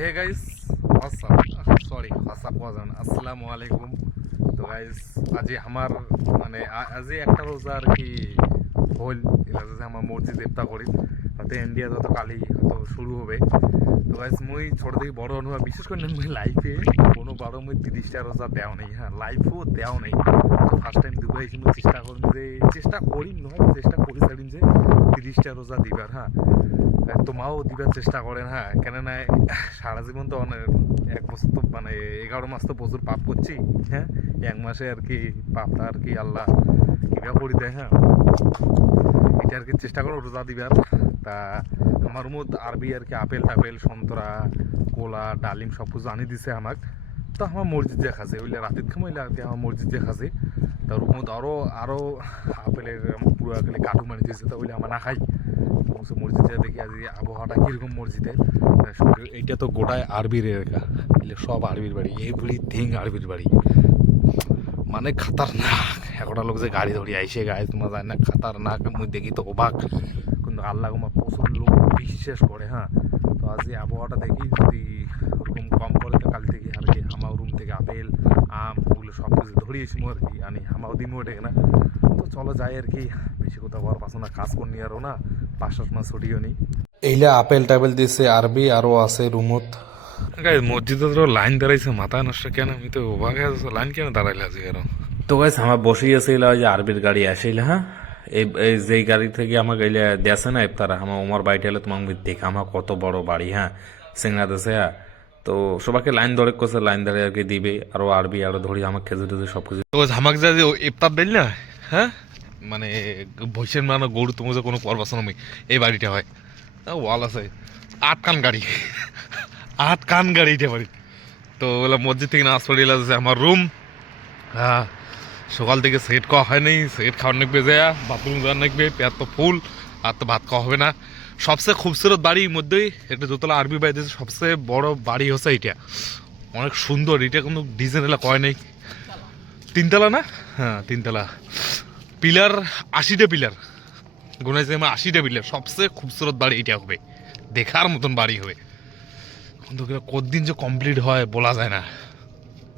Hey guys sorry WhatsApp আসসালামু আলাইকুম। তো গাইস আজি আমার মানে আজি একটা রোজা আর কি হল এটা যে আমার মসজিদ ইফতার করি হয়তো ইন্ডিয়া যত কালি হয়তো শুরু হবে। তো গাইস মুই ছোট থেকে বড় অনুভব বিশেষ করে মুই লাইফে কোনো বারো মুই 30টা রোজা দেও নেই, হ্যাঁ লাইফও দেও নেই। তো ফার্স্ট টাইম দুবাই এসে মুই চেষ্টা করি নয় চেষ্টা করি সারিম যে 30টা রোজা দিবার, হ্যাঁ তোমাও দিবার চেষ্টা করেন, হ্যাঁ কেননা সারা জীবন তো অনেক এক বছর তো মানে 11 মাস তো প্রচুর পাপ করছি, হ্যাঁ এক মাসে আর কি পাপটা আর কি আল্লাহ কিবা করে দেয়, হ্যাঁ এটা আর কি চেষ্টা করো রোজা দিবার। তা আমার মধ্যে আরবি আর কি আপেল টাপেল সন্তরা কোলা ডালিম সব কিছু আনি দিছে আমাক। তো আমার মসজিদ যে খাসে ওইলে রাতের খামাইলে আর কি আমার মসজিদ যে খাসে তার মধ্যে আরও আপেলের পুরো আগে কাঠু মানি দিয়েছে, তো ওইলে আমার না খাই মসজিদে দেখি আজ আবহাওয়াটা কীরকম মসজিদের। এইটা তো গোটায় আরবির এলাকা, সব আরবির বাড়ি এভরিথিং আরবির বাড়ি, মানে খাতারনাক। একটা লোক যে গাড়ি ধরে আইসে গায়ে তোমার যায় না খাতারনাক, মুই দেখি তো অবাক, কিন্তু আল্লাহ আমার প্রচুর লোক বিশ্বাস করে, হ্যাঁ তো আজ এই আবহাওয়াটা দেখি যদি ওরকম কম করে তো কাল থেকে আর কি আমার রুম থেকে আপেল আম ওগুলো সব কিছু ধরিয়েছি আর কি আনি আমাও দিন ওঠে না। তো চলো যাই আর কি, বেশি কোথাও হওয়ার পাশে না কাজ করি আরও না 5-7 মাস ছুটিও নেই। এইলে আপেল টাপেল দিছে আরবি আরও আছে রুমত। গাইস মসজিদে তো লাইন দাঁড়াইছে মাথা নষ্ট, কেন আমি তো অবাক হয়ে যাচ্ছে লাইন কেন দাঁড়াইলে আছে কেন। তো গাইস আমার বসেই আছিল যে আরবির গাড়ি আসিল, হ্যাঁ এই যেই গাড়ি থেকে আমার গাইলে দেশে না ইফতারা আমার ওমার বাড়িটা এলে তোমার দেখে আমার কত বড় বাড়ি, হ্যাঁ সিংড়া দেশে, হ্যাঁ তো সবাইকে লাইন ধরে করছে লাইন ধরে আর কি দিবে আরো আরবি আরো ধরি আমার খেজুর টেজুর সব কিছু। তো আমাকে যা যে ইফতার দিল না, হ্যাঁ মানে ভৈসের মানে গরু তোমার যে কোনো পরবাসন এই বাড়িটা হয় ওয়াল আছে 8 কান গাড়ি 8 কান গাড়ি এটা বাড়ি। তো বলে মসজিদ থেকে নাচ পড়ে আছে আমার রুম, হ্যাঁ সকাল থেকে সেট খাওয়া হয় নাই, সেট খাওয়ার নাকবে যায় বাথরুম যাওয়ার নাকবে পেট তো ফুল আর তো ভাত খাওয়া হবে না। সবচেয়ে খুবসুরত বাড়ির মধ্যেই একটা দোতলা আরবি বাড়ি দিয়েছে, সবচেয়ে বড় বাড়ি হচ্ছে এটা, অনেক সুন্দর, এটা কোনো ডিজাইন এলা কয় নাই, 3 তলা না, হ্যাঁ 3 তলা, পিলার 80টা পিলার গুনাইছে আমার 80টা পিলার, সবচেয়ে খুবসুরত বাড়ি এটা হবে, দেখার মতন বাড়ি হবে, কিন্তু কতদিন যে কমপ্লিট হয় বলা যায় না।